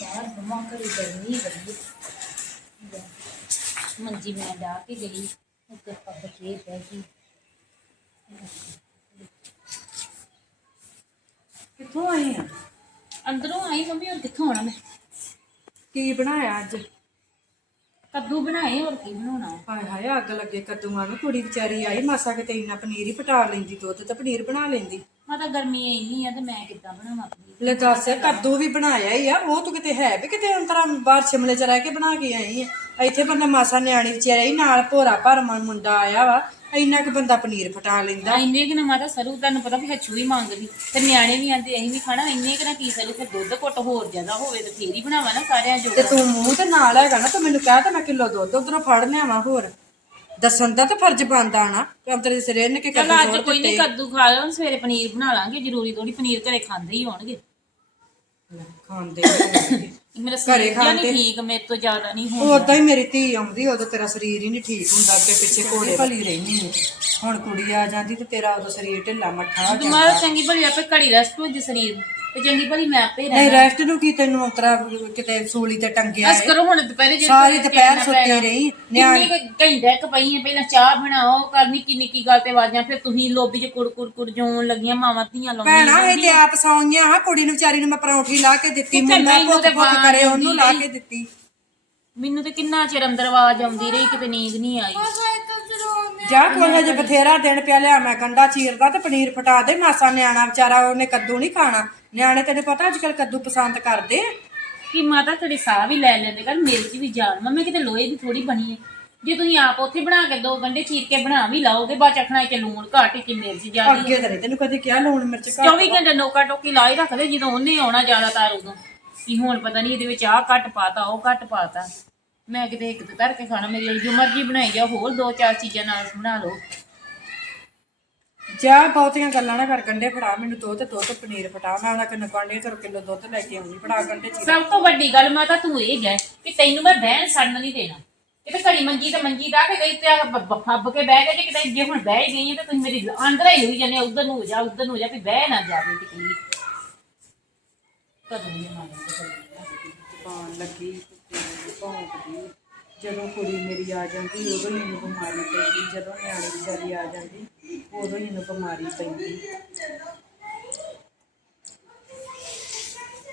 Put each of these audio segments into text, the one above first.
ਬਾਹਰ ਬਮਾ ਕਰੀ ਗਰਮੀ ਬੜੀ ਹੈ। ਮੰਜੀ ਮੈਂ ਡਾ ਕੇ ਗਈ ਉੱਤੇ ਪੱਬ ਕੇ ਬਹਿ ਗਈ। ਕਿੱਥੋਂ ਆਈ ਆ? ਅੰਦਰੋਂ ਆਈ ਮੰਮੀ ਹੋਰ ਕਿੱਥੋਂ ਆਉਣਾ ਮੈਂ? ਕੀ ਬਣਾਇਆ ਅੱਜ? ਕੱਦੂ ਬਣਾਏ ਹੋਰ ਕੀ ਬਣਾਉਣਾ? ਹਾਏ ਹਾਏ ਅੱਗ ਲੱਗੇ ਕੱਦੂਆਂ ਨੂੰ। ਕੁੜੀ ਵਿਚਾਰੀ ਆਈ ਮਾਸਾ ਕਿਤੇ ਇੰਨਾ ਪਨੀਰ ਹੀ ਪਟਾ ਲੈਂਦੀ ਦੁੱਧ ਤੇ ਪਨੀਰ ਬਣਾ ਲੈਂਦੀ। ਮੈਂ ਤਾਂ ਗਰਮੀ ਇੰਨੀ ਆ ਤੇ ਮੈਂ ਕਿੱਦਾਂ ਬਣਾਵਾਂ ਪਨੀਰ ਲੈ ਦੱਸ ਕੱਦੂ ਵੀ ਬਣਾਇਆ ਹੀ ਆ ਉਹ ਤੂੰ ਕਿਤੇ ਹੈ ਵੀ ਕਿਤੇ ਅੰਤਰਾ ਬਾਹਰ ਸ਼ਿਮਲੇ ਚ ਰਹਿ ਕੇ ਬਣਾ ਕੇ ਆਈ ਆ। ਇੱਥੇ ਬੰਦਾ ਮਾਸਾ ਨਿਆਣੀ ਵਿਚਾਰਾ ਹੀ ਨਾਲ ਭੋਰਾ ਭਰਮਾ ਮੁੰਡਾ ਆਇਆ ਵਾ ਇੰਨਾ ਕਿ ਬੰਦਾ ਪਨੀਰ ਫਟਾ ਲੈਂਦਾ। ਤਾਂ ਇੰਨੇ ਕਿ ਨਾ ਮਾਤਾ ਸਰੂ ਤੁਹਾਨੂੰ ਪਤਾ ਵੀ ਹੱਛੂ ਹੀ ਮੰਗਦੀ ਤੇ ਨਿਆਣੇ ਵੀ ਆਂਦੇ ਅਸੀਂ ਵੀ ਖਾਣਾ ਇੰਨੇ ਕਿ ਨਾ ਕੀ ਸਰੂ ਫਿਰ ਦੁੱਧ ਘੁੱਟ ਹੋਰ ਜ਼ਿਆਦਾ ਹੋਵੇ ਤੇ ਫੇਰ ਹੀ ਬਣਾਵਾ ਨਾ ਸਾਰਿਆਂ ਜੋ ਤੇ ਤੂੰ ਮੂੰਹ ਤੇ ਨਾਲ ਹੈਗਾ ਨਾ ਤੂੰ ਮੈਨੂੰ ਕਹਿ ਤਾਂ ਮੈਂ ਕਿਲੋ ਦੁੱਧ ਉਧਰੋਂ ਫੜ ਲਿਆਵਾਂ ਹੋਰ। ਦੱਸਣ ਦਾ ਤਾਂ ਫਰਜ਼ ਬਣਦਾ ਨਾ ਕਿ ਅੰਤਰੇ ਸਿਰੇ ਨੇ ਕਿ ਚਲ ਕੱਦੂ ਅੱਜ ਕੋਈ ਨਹੀਂ ਕੱਦੂ ਖਾ ਲਓ ਸਵੇਰੇ ਪਨੀਰ ਬਣਾ ਲਾਂਗੇ ਜ਼ਰੂਰੀ ਥੋੜੀ ਪਨੀਰ ਘਰੇ ਖਾਂਦੇ ਹੀ ਹੋਣਗੇ। ਖਾਂਦੇ ਮੇਰਾ ਘਰੇ ਸਰੀਰ ਨਹੀਂ ਠੀਕ ਮੇਰੇ ਤੋਂ ਜ਼ਿਆਦਾ ਨਹੀਂ ਹੋ ਉਦਾਂ ਹੀ ਮੇਰੀ ਧੀ ਆਉਂਦੀ ਉਦੋਂ ਤੇਰਾ ਸਰੀਰ ਹੀ ਨਹੀਂ ਠੀਕ ਹੁੰਦਾ ਅੱਗੇ ਪਿੱਛੇ ਘੋੜੇ ਭਲੀ ਰਹਿੰਦੀ ਹੈ ਹੁਣ ਕੁੜੀ ਆ ਜਾਂਦੀ ਤੇ ਤੇਰਾ ਉਦੋਂ ਸਰੀਰ ਢਿੱਲਾ ਮੱਠਾ ਹੋ ਜਾਂਦਾ। ਤੁਹਾਡਾ ਚੰਗੀ ਭਲੀ ਆਪੇ ਘੜੀ ਰੈਸਟ ਹੋ ਜੇ ਸਰੀਰ ਤੇ ਚੰਗੀ ਭਲੀ ਮੈਂ ਆਪੇ ਰਹਿ ਨਹੀਂ ਰੈਸਟ ਨੂੰ ਕੀ ਤੈਨੂੰ ਉਤਰਾ ਕਿਤੇ ਸੂਲੀ ਤੇ ਟੰਗਿਆ ਬਸ ਹੈ ਕਰੋ ਹੁਣ ਦੁਪਹਿਰੇ ਜੇ ਸਾਰੀ ਦੁਪਹਿਰ ਸੁੱਤੀ ਰਹੀ ਨਿਆਣੀ ਘੰਟਾ ਇੱਕ ਪਈ ਹੈ ਪਹਿਲਾਂ ਚਾਹ ਬਣਾਓ ਕਰਨੀ ਕੀ ਨਿੱਕੀ ਗੱਲ ਤੇ ਆਵਾਜ਼ਾਂ ਫਿਰ ਤੁਸੀਂ ਲੋਬੀ 'ਚ ਕੁੜ ਕੁੜ ਕੁੜ ਜੋਣ ਲੱਗੀਆਂ ਮਾਵਾਂ ਧੀਆਂ ਲਾਉਂਦੀਆਂ ਭੈਣਾ ਇਹ ਤੇ ਆਪ ਸੌਂਗੀਆਂ ਆ ਕੁੜੀ ਨੂੰ ਵਿਚਾਰੀ ਨੂੰ ਮੈਂ ਪਰੌਂਠੀ ਲਾ ਕੇ ਦਿੱਤੀ ਕਿੱਥੇ ਮੁੰਡਾ ਮੈਨੂੰ ਭੁੱਖ ਤੇ ਭੁੱਖ ਆਵਾਜ਼ ਕਰੇ ਉਹਨੂੰ ਲਾ ਕੇ ਦਿੱਤੀ। ਮੈਨੂੰ ਤੇ ਕਿੰਨਾ ਚਿਰ ਅੰਦਰ ਆਵਾਜ਼ ਆਉਂਦੀ ਰਹੀ ਕਿਤੇ ਨੀਂਦ ਨਹੀਂ ਆਈ। ਜਾ ਕੋਈ ਹਜੇ ਬਥੇਰਾ ਦਿਨ ਪਿਆ ਲਿਆ ਮੈਂ ਗੰਡਾ ਚੀਰਦਾ ਤੇ ਪਨੀਰ ਫਟਾ ਦੇ ਮਾਸਾ ਨਿਆਣਾ ਵਿਚਾਰਾ ਉਹਨੇ ਕੱਦੂ ਨਹੀਂ ਖਾਣਾ। ਨਿਆਣੇ ਤੈਨੂੰ ਪਤਾ ਅੱਜ ਕੱਲ ਕੱਦੂ ਪਸੰਦ ਕਰਦੇ ਆ। ਕਿ ਮਾਤਾ ਤੇਰੀ ਸਾਹ ਵੀ ਲੈ ਲੈਂਦੇ ਕਰ ਮੇਰੇ 'ਚ ਵੀ ਜਾਨ ਮੰਮੀ ਕਿਤੇ ਲੋਹੇ ਦੀ ਥੋੜੀ ਬਣੀ ਹੈ ਜੇ ਤੁਸੀਂ ਆਪ ਉੱਥੇ ਬਣਾ ਕੇ ਦੋ ਗੰਡੇ ਚੀਰ ਕੇ ਬਣਾ ਵੀ ਲਾਓਗੇ ਬਾਅਦ ਚ ਆਖਣਾ ਕਿ ਲੂਣ ਘੱਟ ਕਿ ਮਿਰਚ ਜ਼ਿਆਦਾ ਅੱਗੇ ਤੇ ਨੀ ਤੈਨੂੰ ਕਦੇ ਕਿਹਾ ਲੂਣ ਮਿਰਚ ਘੱਟ 24 ਘੰਟੇ ਨੋਕਾ ਟੋਕੀ ਲਾ ਹੀ ਰੱਖਦੇ ਜਦੋਂ ਉਹਨੇ ਆਉਣਾ ਜ਼ਿਆਦਾਤਰ ਉਦੋਂ। ਕਿ ਹੁਣ ਪਤਾ ਨਹੀਂ ਇਹਦੇ ਵਿੱਚ ਆਹ ਘੱਟ ਪਾਤਾ ਉਹ ਘੱਟ ਪਾਤਾ। ਮੈਂ ਕਿਤੇ ਇੱਕ ਤੇ ਧਰ ਕੇ ਖਾਣਾ ਮੇਰੀ ਜੋ ਮਰਜ਼ੀ ਬਣਾਈ ਜਾ ਹੋਰ ਦੋ ਚਾਰ ਚੀਜ਼ਾਂ ਨਾਲ ਬਣਾ ਲਓ। ਜਾ ਬਹੁਤੀਆਂ ਗੱਲਾਂ ਨਾ ਕਰ ਗੰਡੇ ਫੜਾ ਮੈਨੂੰ ਦੋ ਤੇ ਦੋ ਤੇ ਪਨੀਰ ਫਟਾ ਮੈਂ ਉਹਨਾਂ ਕਿੰਨੇ ਕਾਂਡੇ ਤੇ ਕਿਲੋ ਦੁੱਧ ਲੈ ਕੇ ਆਉਂਦੀ ਫੜਾ ਗੰਡੇ ਚੀਰ। ਸਭ ਤੋਂ ਵੱਡੀ ਗੱਲ ਮਾਤਾ ਤੂੰ ਇਹ ਗਏ ਕਿ ਤੈਨੂੰ ਮੈਂ ਬਹਿਣ ਛੱਡਣ ਨਹੀਂ ਦੇਣਾ। ਕਿਤੇ ਘੜੀ ਮੰਜੀ ਤੇ ਮੰਜੀ ਦਾ ਕੇ ਗਈ ਤੇ ਆ ਬ- ਬ- ਫੱਬ ਕੇ ਬਹਿ ਗਏ ਜੇ ਕਿਤੇ ਜੇ ਹੁਣ ਬਹਿ ਹੀ ਗਈ ਹੈ ਤੇ ਤੁਸੀਂ ਮੇਰੀ ਅੰਦਰ ਹੀ ਹੋਈ ਜਾਂਦੇ ਉਧਰ ਨੂੰ ਹੋ ਜਾ ਉਧਰ ਨੂੰ ਹੋ ਜਾ ਵੀ ਬਹਿ ਨਾ ਜਾਵੇ ਕਿਤੇ ਕਦੋਂ ਨਹੀਂ ਮਾਰੇ ਪਾਣ ਲੱਗੀ ਤੇ ਭੌਂਕਦੀ। ਜਦੋਂ ਕੁੜੀ ਮੇਰੀ ਆ ਜਾਂਦੀ ਉਦੋਂ ਹੀ ਮੈਨੂੰ ਬਿਮਾਰੀ ਪੈਂਦੀ ਜਦੋਂ ਨਿਆਣੀ ਵਿਚਾਰੀ ਆ ਜਾਂਦੀ। ਉਦੋਂ ਹੀ ਮੈਨੂੰ ਬਿਮਾਰੀ ਪੈਂਦੀ।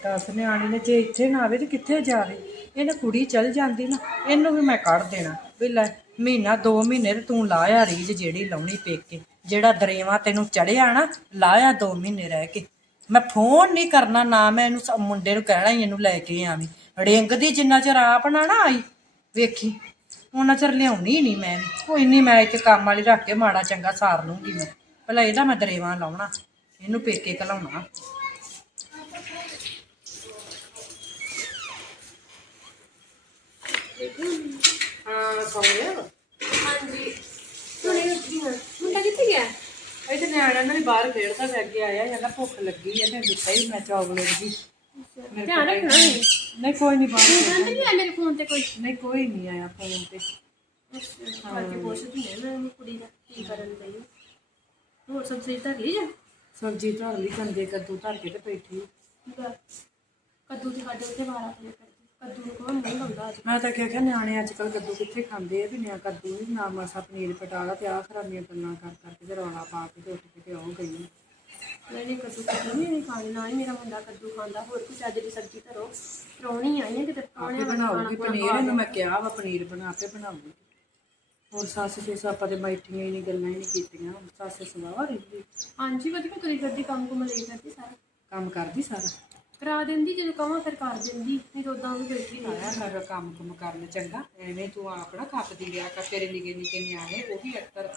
ਦਸ ਨਿਆਣੀ ਨੇ ਜੇ ਇੱਥੇ ਨਾ ਆਵੇ ਤੇ ਕਿੱਥੇ ਜਾਵੇ? ਇਹਨੇ ਕੁੜੀ ਚਲ ਜਾਂਦੀ ਨਾ, ਇਹਨੂੰ ਵੀ ਮੈਂ ਕੱਢ ਦੇਣਾ। ਵੀ ਲੈ, ਮਹੀਨਾ, ਦੋ ਮਹੀਨੇ ਤੇ ਤੂੰ ਲਾਇਆ ਰੀਜ ਜਿਹੜੀ ਲਾਉਣੀ ਪੇਕੇ। ਜਿਹੜਾ ਦਰੇਵਾ ਤੈਨੂੰ ਚੜਿਆ ਨਾ ਲਾਇਆ ਦੋ ਮਹੀਨੇ ਰਹਿ ਕੇ। ਮੈਂ ਫੋਨ ਨਹੀਂ ਕਰਨਾ, ਨਾ ਮੈਂ ਇਹਨੂੰ ਸ- ਮੁੰਡੇ ਨੂੰ ਕਹਿਣਾ ਹੀ ਇਹਨੂੰ ਲੈ ਕੇ ਆਵੀਂ। ਰਿੰਗ ਦੀ ਜਿੰਨਾ ਚਿਰ ਆਪ ਨਾ ਨਾ ਆਈ। ਵੇਖੀ। ਉਹਨਾਂ ਚਿਰ ਲਿਆਉਣੀ ਨਹੀਂ ਮੈਂ। ਵੀ। ਕੋਈ ਨਹੀਂ ਮੈਂ ਇੱਥੇ ਕੰਮ ਵਾਲੀ ਰੱਖ ਕੇ ਮਾੜਾ ਚੰਗਾ ਸਾਰ ਲੂੰਗੀ ਮੈਂ। ਪਹਿਲਾਂ ਇਹਦਾ ਮੈਂ ਦਰੇਵਾ ਲਾਉਣਾ ਇਹਨੂੰ ਪੇਕੇ ਘਲਾਉਣਾ। ਹਾਂ ਸੌਂਿਆ ਹਾਂਜੀ। ਹੁਣੇ ਉੱਠੀ ਹਾਂ ਮੁੰਡਾ ਕਿੱਥੇ ਗਿਆ? ਇਹ ਤੇ ਨਿਆਣਿਆਂ ਨੂੰ ਵੀ ਬਾਹਰ ਖੇਡਦਾ ਤੇ ਅੱਗੇ ਆਇਆ ਕਹਿੰਦਾ ਭੁੱਖ ਲੱਗੀ ਹੈ ਤੇ ਦਿੱਤਾ ਹੀ ਮੈਂ ਚਾਵਲ ਦੀ ਧਿਆਨ ਰੱਖਣਾ ਹੈ ਨਹੀਂ ਕੋਈ ਨਹੀਂ ਆਇਆ ਮੇਰੇ ਫੋਨ ਤੇ ਕੋਈ? ਨਹੀਂ ਕੋਈ ਨਹੀਂ ਆਇਆ ਫੋਨ ਤੇ। ਕਰਕੇ ਪੁੱਛਦੀ ਹਾਂ ਮੈਂ ਕੁੜੀ ਦਾ ਕੀ ਕਰਨ ਪਈ ਹੈ। ਹੋਰ ਸਭ ਸਹੀ ਤਾਂ ਗਈ ਜਾ ਸਬਜ਼ੀ ਧਰ ਲਈ ਕੰਦੇ ਕੱਦੂ ਧਰ ਕੇ ਤੇ ਬੈਠੀ। ਕੱਦੂ ਦੀ ਸਾਡੇ ਉੱਤੇ ਵਾਰਾ ਪਲੇ ਕਰਦੀ। ਕੱਦੂ ਨੂੰ ਕੋਣ ਨਹੀਂ ਹੁੰਦਾ ਅੱਜ? ਮੈਂ ਤਾਂ ਕਿਹਾ ਕਿ ਨਿਆਣੇ ਅੱਜ ਕੱਲ ਕੱਦੂ ਕਿੱਥੇ ਖਾਂਦੇ ਆ ਵੀ ਨਿਆ ਕੱਦੂ ਨਾ ਮਾਸਾ ਪਨੀਰ ਪਟਾਲਾ ਤੇ ਆਹ ਖਰਾਬੀਆਂ ਗੱਲਾਂ ਕਰ ਕਰਕੇ ਤੇ ਰੌਲਾ ਪਾ ਕੇ ਤੇ ਉੱਠ ਕੇ ਤੇ ਆਉ ਗਈ। ਮੈਂ ਨਹੀਂ ਕੱਦੂ ਕੱਦੂ ਨਹੀਂ ਨਹੀਂ ਖਾਣੀ ਨਾ ਹੀ ਮੇਰਾ ਮੁੰਡਾ ਕੱਦੂ ਖਾਂਦਾ ਹੋਰ ਕੁਛ ਅੱਜ ਦੀ ਸਬਜ਼ੀ ਧਰੋ। ਪਰੌਣੀ ਆਈ ਹੈ ਕਿਤੇ ਆਪੇ ਪਰੌਣੇ ਬਣਾਉਗੀ ਪਨੀਰ ਇਹਨੂੰ ਮੈਂ ਕਿਹਾ ਵਾ ਪਨੀਰ ਬਣਾ ਕੇ ਬਣਾਉਗੀ ਹੋਰ ਸੱਸ ਜੀ ਸਾਪਾ ਤੇ ਬੈਠੀਆਂ ਹੀ ਨਹੀਂ ਗੱਲਾਂ ਹੀ ਨਹੀਂ ਕੀਤੀਆਂ। ਸੱਸ ਸਵਾਹ ਰਹਿੰਦੀ। ਹਾਂਜੀ ਵਧੀਆ ਤੁਰੀ ਫਿਰਦੀ ਕੰਮ ਕੁਮ ਲਈ ਫਿਰਦੀ ਸਾਰਾ। ਕੰਮ ਕਰਦੀ ਸਾਰਾ? ਕਰਾ ਦਿੰਦੀ ਜਦੋਂ ਕਹਾਂ ਫਿਰ ਕਰ ਦਿੰਦੀ ਨਹੀਂ ਤਾਂ ਉਦਾਂ ਵੀ ਬੈਠੀ ਰਹੀ ਆਇਆ ਕਰ ਕੰਮ ਕੁਮ ਕਰਨ ਚੰਗਾ। ਐਵੇਂ ਤੂੰ ਆਪਣਾ ਖੱਪਦੀ ਰਿਹਾ ਕਰ ਤੇਰੇ ਨਿੱਕੇ ਨਿੱਕੇ ਨਿਆਣੇ ਉਹ ਵੀ ਅਕਤਰ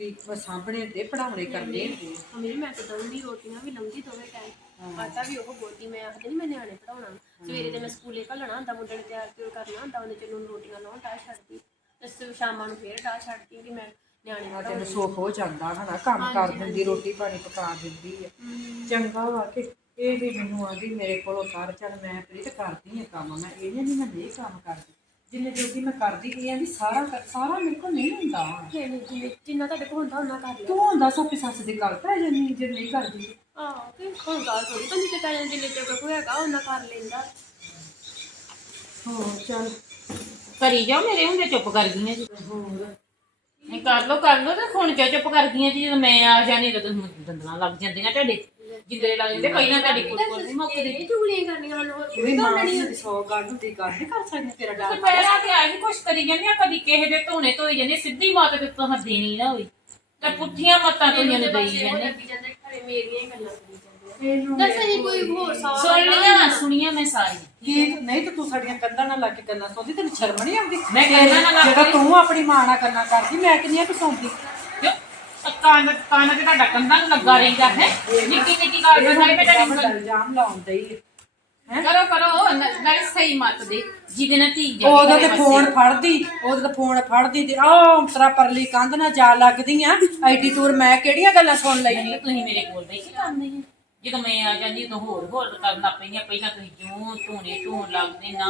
ਵੀ ਸਾਹਮਣੇ ਤੇ ਪੜਾਉਣੇ ਕਰਦੇ ਹੁੰਦੇ ਆ। ਮੇਰੀ ਮੈਂ ਤਾਂ ਦਊਂਗੀ ਰੋਟੀਆਂ ਵੀ ਲੰਗੀ ਦੋਵੇਂ ਟਾਈਮ ਆਟਾ ਵੀ ਉਹ ਬੋਤੀ ਮੈਂ ਆਖਦੀ ਨਹੀਂ ਮੈਂ ਨਿਆਣੇ ਪੜਾਉਣਾ ਸਵੇਰੇ ਤੇ ਮੈਂ ਸਕੂਲੇ ਘੱਲਣਾ ਹੁੰਦਾ ਮੁੰਡੇ ਨੂੰ ਤਿਆਰ ਤਿਉਰ ਕਰਨਾ ਹੁੰਦਾ ਉਹਨੇ ਚਲੋ ਰੋਟੀਆਂ ਲਾਉਣ ਟਾ ਛੱਡਦੀ ਤੇ ਸ਼ਾਮਾਂ ਨੂੰ ਫੇਰ ਟਾ ਛੱਡਦੀ ਕਿ ਮੈਂ ਨਿਆਣੇ ਆ ਤੈਨੂੰ ਸੁੱਖ ਹੋ ਜਾਂਦਾ ਹਨਾ ਕੰਮ ਕਰ ਦਿੰਦੀ ਰੋਟੀ ਪਾਣੀ ਪਕਾ ਦਿੰਦੀ ਆ ਚੰਗਾ ਵਾ ਕਿ ਇਹ ਵੀ ਮੈਨੂੰ ਆਂਦੀ ਮੇਰੇ ਕੋਲੋਂ ਕਰ ਚੱਲ ਮੈਂ ਪ੍ਰੀਤ ਕਰਦੀ ਆ ਕੰਮ ਮੈਂ ਇਹ ਨਹੀਂ ਮੈਂ ਨਹੀਂ ਕੰਮ ਕਰਦੀ। ਜਿੰਨੇ ਜੋਗੀ ਮੈਂ ਕਰਦੀ ਇਹ ਆਂਦੀ ਸਾਰਾ ਕਰ- ਸਾਰਾ ਮੇਰੇ ਕੋਲ ਨਹੀਂ ਹੁੰਦਾ। ਨਹੀਂ ਨਹੀਂ ਜਿੰਨੇ- ਜਿੰਨਾ ਤੁਹਾਡੇ ਕੋਲ ਹੁੰਦਾ ਉਹਨਾਂ ਕਰ ਲਿਆ। ਤੂੰ ਹੁੰਦਾ ਸੋਪੀ ਸੱਸ ਦੀ ਗੱਲ ਪੈ ਜਾਂਦੀ ਜੇ ਨਹੀਂ ਕਰਦੀ। ਆਹ ਤੇ ਹੁਣ ਗੱਲ ਥੋੜੀ ਤੇ ਜਿੰਨੇ ਕੋਈ ਹੈਗਾ ਉਹਨਾਂ ਕਰ ਲੈਂਦਾ। ਹੋਰ ਚੱਲ। ਕਰੀ ਜਾਓ ਮੇਰੇ ਹੁੰਦੇ ਚੁੱਪ ਕਰ ਗਈਆਂ ਜੀ। ਹੋਰ? ਨਹੀਂ ਕਰ ਲੋ ਕਰ ਲੋ ਤੇ ਹੁਣ ਕਿਉਂ ਚੁੱਪ ਕਰ ਗਈਆਂ ਜੀ? ਜਦੋਂ ਮੈਂ ਆ ਜਾਣੀ ਤਾਂ ਤੁਸੀਂ ਦੰਦਲਾਂ ਲੱਗ ਜਾਂਦੀਆਂ ਤੁਹਾਡੇ। ਜਿੰਦਰੇ ਲੱਗ ਜਾਂਦੇ ਪਹਿਲਾਂ ਤੁਹਾਡੀ ਕੋਲ ਕੋਲ ਨਹੀਂ ਮੁੱਕਦੀ ਇਹ ਚੁਗਲੀਆਂ ਕਰਨੀਆਂ ਹਨ ਹੋਰ ਵੀ ਮਾਂ ਦੀ ਸੌ? ਗੱਲ ਹੁੰਦੀ ਗੱਲ ਨਹੀਂ ਕਰ ਸਕਦੀ ਤੇਰਾ ਡਰ ਪੈਰਾਂ ਤੇ ਆਹੀ ਕੁਛ ਕਰੀ ਜਾਂਦੇ ਆ ਕਦੀ ਕਿਸੇ ਦੇ ਧੋਣੇ ਧੋਈ ਜਾਂਦੇ ਸਿੱਧੀ ਮਾਤ ਤੇ ਤੁਹਾਂ ਦੇਣੀ ਨਾ ਹੋਈ। ਤੇ ਪੁੱਠੀਆਂ ਮੱਤਾਂ ਤੋਂ ਇਹਨੂੰ ਦੇਈ ਜਾਂਦੇ। ਮੇਰੀਆਂ ਹੀ ਗੱਲਾਂ ਕਰੀ ਦੱਸ ਅਸੀਂ ਕੋਈ ਹੋਰ ਸੌ ਸੁਣ ਲੀਆਂ ਸੁਣੀਆਂ ਮੈਂ ਸਾਰੀਆਂ। ਕੀ? ਨਹੀਂ ਤੇ ਤੂੰ ਸਾਡੀਆਂ ਕੰਧਾਂ ਨਾਲ ਲੱਗ ਕੇ ਗੱਲਾਂ ਸੁਣਦੀ ਤੈਨੂੰ ਸ਼ਰਮ ਨਹੀਂ ਆਉਂਦੀ? ਮੈਂ ਕੰਧਾਂ ਨਾਲ ਲੱਗ ਜਦੋਂ ਕੇ- ਤੂੰ ਆਪਣੀ ਮਾਂ ਨਾਲ ਗੱਲਾਂ ਕਰਦੀ ਮੈਂ ਕਿੰਨੀਆਂ ਕੁ ਸੁਣਦੀ ਕੰਨ ਕੰਨ ਤੇ ਤੁਹਾਡਾ ਕੰਧਾਂ ਨੂੰ ਲੱਗਾ ਰਹਿੰਦਾ ਹੈ ਨਿੱਕੀ ਨਿੱਕੀ ਗੱਲ ਇਹ ਬਣਾਈ ਬੇਟਾ ਵੱਡਾ ਇਲਜ਼ਾਮ ਲਾਉਂਦਾ ਹੀ? ਹੈ ਕਰੋ ਕਰੋ ਨ- ਨਾਲੇ ਸਹੀ ਮਤ ਦੇ ਜਿਹਦੇ ਨਾਲ ਧੀ ਜਾਏ ਉਹਦਾ ਤੇ ਫੋਨ ਫੜਦੀ ਉਹਦਾ ਤੇ ਫੋਨ ਫੜਦੀ ਤੇ ਆ ਤਰਾ ਪਰਲੀ ਕੰਧ ਨਾਲ ਜਾ ਲੱਗਦੀ ਆ ਐਡੀ ਦੂਰ ਮੈਂ ਕਿਹੜੀਆਂ ਗੱਲਾਂ ਸੁਣ ਲੈਣੀ ਤੁਸੀਂ ਮੇਰੇ ਕੋਲ ਬੈਠੇ ਕਰਨੇ ਆ ਜਦੋਂ ਮੈਂ ਆ ਜਾਂਦੀ ਉਦੋਂ ਹੋਰ ਹੋਰ ਕਰਨ ਲੱਗ ਪਈਆਂ ਪਹਿਲਾਂ ਤੁਸੀਂ ਜਿਉਂ ਧੂਣੇ ਧੂਣ ਲੱਗਦੇ ਨਾ